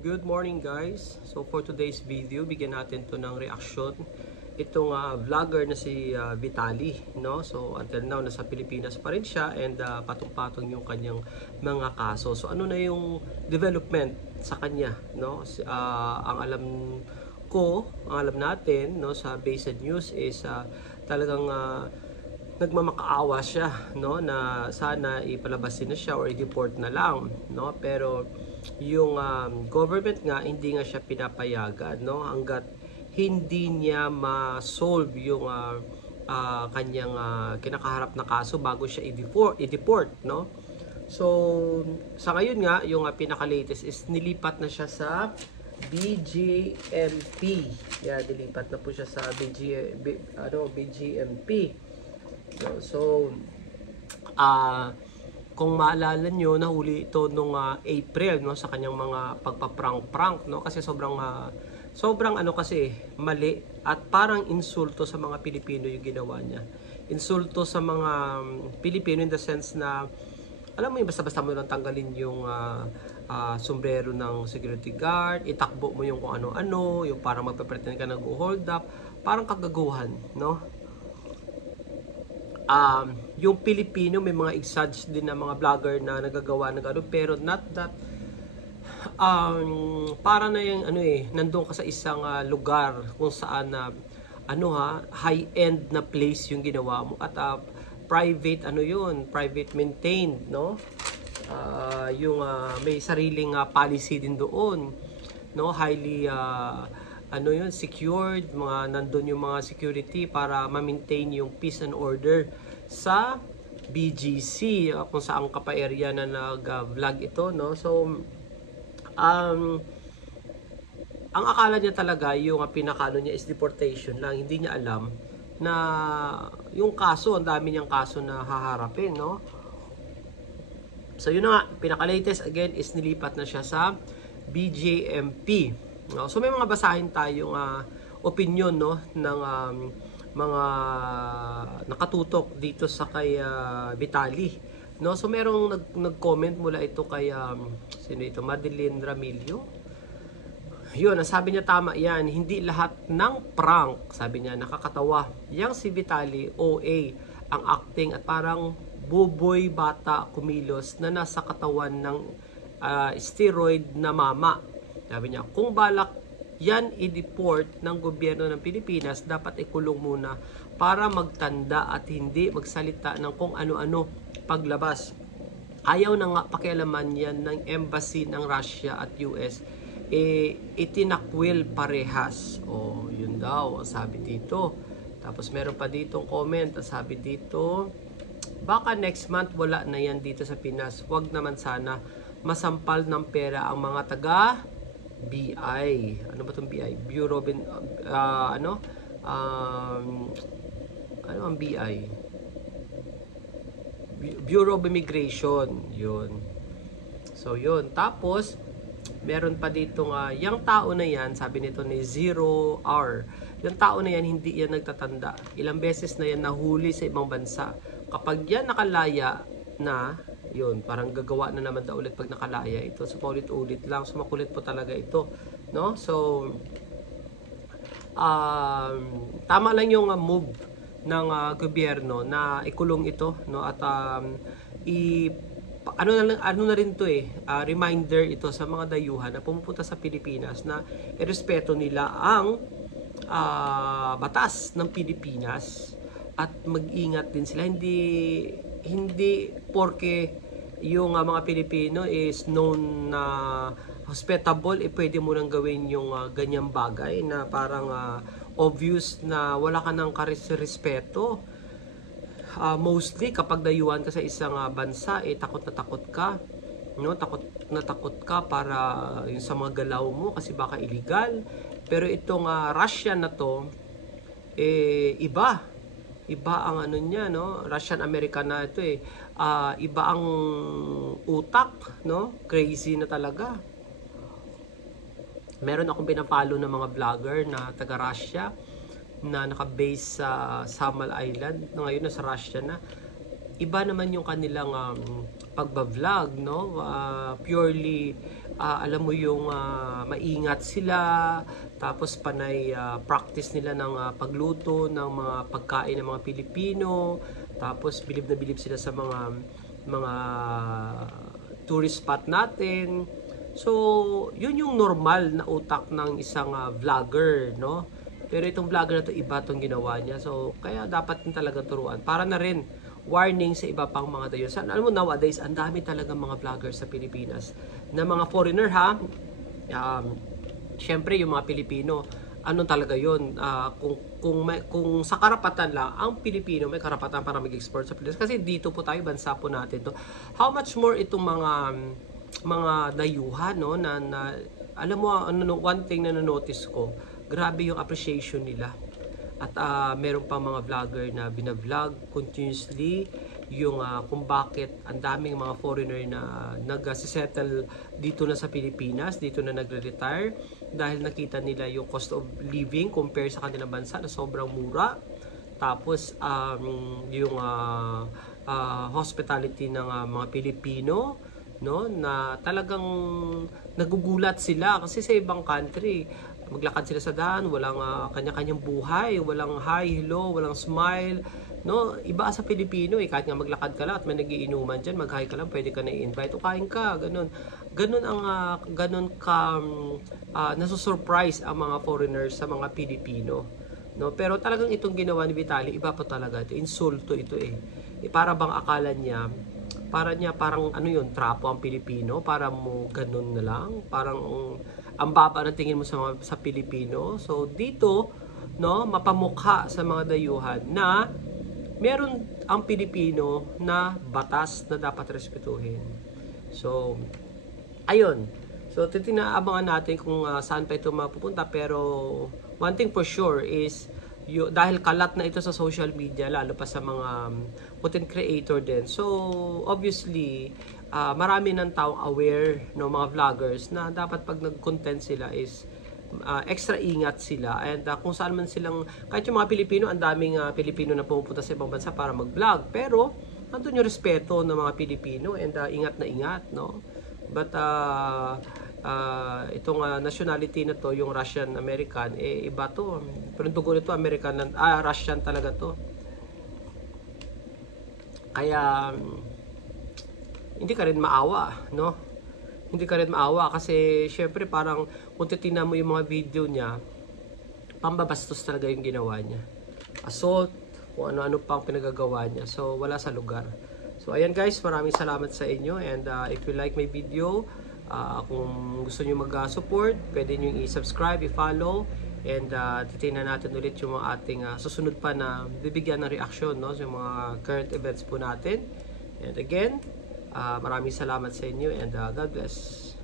Good morning guys. So for today's video, bigyan natin to ng reaction. Itong vlogger na si Vitali, no? So until now nasa Pilipinas pa rin siya and patong-patong yung kanyang mga kaso. So ano na yung development sa kanya, no? Ang alam natin, no, sa Based News is talagang nagmamakaawa siya, no, na sana ipalabasin na siya or i-deport na lang, no, pero yung government nga hindi nga siya pinapayagan, no, hanggat hindi niya ma-solve yung kanyang kinakaharap na kaso bago siya i-deport, no. So sa ngayon nga yung pinaka-latest is nilipat na siya sa BGMP. Yeah, nilipat na po siya sa BGMP. So, kung maalala nyo, nahuli ito nung April, no, sa kanyang mga pagpaprank-prank, no, kasi sobrang ano kasi mali at parang insulto sa mga Pilipino yung ginawa niya. Insulto sa mga Pilipino in the sense na, alam mo yung basta-basta mo lang tanggalin yung sombrero ng security guard, itakbo mo yung kung ano-ano, yung parang magpe-pretend ka nag-hold up, parang kagaguhan, no? Yung Pilipino may mga exage din na mga vlogger na nagagawa ng ano, pero not that para na yung nandun ka sa isang lugar kung saan high-end na place yung ginawa mo at private private maintained, no? Yung may sariling policy din doon, no, highly secured, nandun yung mga security para ma-maintain yung peace and order sa BGC, kung saan area na nag-vlog ito, no. So ang akala niya talaga yung pinakano niya is deportation lang, hindi niya alam na yung kaso, ang dami niyang kaso na haharapin, no. So yun na nga, pinaka-latest again is nilipat na siya sa BGMP. No? So may mga basahin tayong opinion, no, ng mga nakatutok dito sa kay Vitali, no. So merong nag-comment mula ito kay sino ito, Madeline Ramilio. Yun, sabi niya tama yan, hindi lahat ng prank, sabi niya, nakakatawa. Yang si Vitali, OA ang acting at parang buboy bata kumilos na nasa katawan ng steroid na mama. Sabi niya, kung balak yan i-deport ng gobyerno ng Pilipinas, dapat ikulong muna para magtanda at hindi magsalita ng kung ano-ano paglabas. Ayaw na nga pakialaman yan ng embassy ng Russia at US. Itinakwil parehas. O, yun daw, sabi dito. Tapos meron pa ditong comment, sabi dito, baka next month wala na yan dito sa Pinas. Huwag naman sana masampal ng pera ang mga taga BI. Ano ba itong BI? Bureau ano ang BI? Bureau of Immigration. Yun. So yun. Tapos meron pa dito yung tao na yan, sabi nito ni 0R. Yung tao na yan, hindi yan nagtatanda. Ilang beses na yan nahuli sa ibang bansa. Kapag yan nakalaya na, yun, parang gagawa na naman ulit pag nakalaya ito. So, paulit-ulit lang. So, makulit po talaga ito, no? So, tama lang yung move ng gobyerno na ikulong ito, no? At ano na rin to reminder ito sa mga dayuhan na pumupunta sa Pilipinas na irespeto nila ang batas ng Pilipinas at mag-ingat din sila. Hindi porke yung mga Pilipino is known na hospitable, pwede mo nang gawin yung ganyang bagay na parang obvious na wala ka ng respeto. Mostly kapag dayuhan ka sa isang bansa, takot na takot ka, no? Takot ka para yung sa mga galaw mo kasi baka illegal. Pero itong Russian na to, iba ang ano niya, no? Russian American na ito iba ang utak, no? Crazy na talaga. Meron akong pinapalo ng mga vlogger na taga Russia na naka-base sa Samal Island, na ngayon nasa Russia na. iba naman yung kanilang pagba-vlog, no? Purely alam mo yung maingat sila, tapos panay practice nila ng pagluto ng mga pagkain ng mga Pilipino, tapos bilib na bilib sila sa mga tourist spot natin. So, yun yung normal na utak ng isang vlogger, no? Pero itong vlogger na to, iba tong ginawa niya. So, kaya dapat din talaga turuan. Para na rin warning sa iba pang mga dayo. Alam mo, nowadays, ang dami talaga mga vloggers sa Pilipinas. Na mga foreigner, ha? Siyempre, yung mga Pilipino, ano talaga yun? Kung sa karapatan lang, ang Pilipino may karapatan para mag-export sa Pilipinas. Kasi dito po tayo, bansa po natin to. How much more itong mga dayuhan, no? Na alam mo, one thing na na-notice ko, grabe yung appreciation nila. At meron pa mga vlogger na binavlog continuously yung kung bakit ang daming mga foreigner na nag-settle dito na sa Pilipinas, dito na nagre-retire dahil nakita nila yung cost of living compare sa kanilang bansa na sobrang mura. Tapos yung hospitality ng mga Pilipino, no, na talagang nagugulat sila kasi sa ibang country maglakad sila sa daan, walang kanya-kanyang buhay, walang hi, hello, walang smile, no? Iba sa Pilipino, kahit nga maglakad ka lang at may nagiinuman diyan, mag-hi ka lang, pwede ka na i-invite o kain ka, ganun. Ganun ka nasusurprise ang mga foreigners sa mga Pilipino, no? Pero talagang itong ginawa ni Vitaly, iba pa talaga ito, insulto ito para bang akala niya parang ano yun, trapo ang Pilipino, para mo ganun na lang, parang ang baba ng tingin mo sa Pilipino. So dito, no, mapamukha sa mga dayuhan na meron ang Pilipino na batas na dapat respetuhin. So ayun. So titinaabangan natin kung saan pa ito mapupunta, pero one thing for sure is dahil kalat na ito sa social media, lalo pa sa mga content creator din. So obviously marami ng taong aware, no, mga vloggers, na dapat pag nag-content sila is extra ingat sila. And kung saan man silang, kahit yung mga Pilipino, ang daming Pilipino na pumupunta sa ibang bansa para mag-vlog, pero andun yung respeto ng mga Pilipino and ingat na ingat, no? But itong nationality na to, yung Russian American, iba to. Pero dugo nito American, Russian talaga to. Kaya hindi ka rin maawa, no? Hindi ka rin maawa kasi syempre parang kung titingnan mo yung mga video niya, pambabastos talaga yung ginawa niya. Assault, kung ano-ano pang pinagagawa niya. So wala sa lugar. So ayan guys, maraming salamat sa inyo, and if you like my video, kung gusto niyo mag-support, pwede niyo i-subscribe, i-follow, and titingnan natin ulit yung mga ating susunod pa na bibigyan ng reaction, no, sa mga current events po natin. And again, maraming salamat sa inyo, and God bless.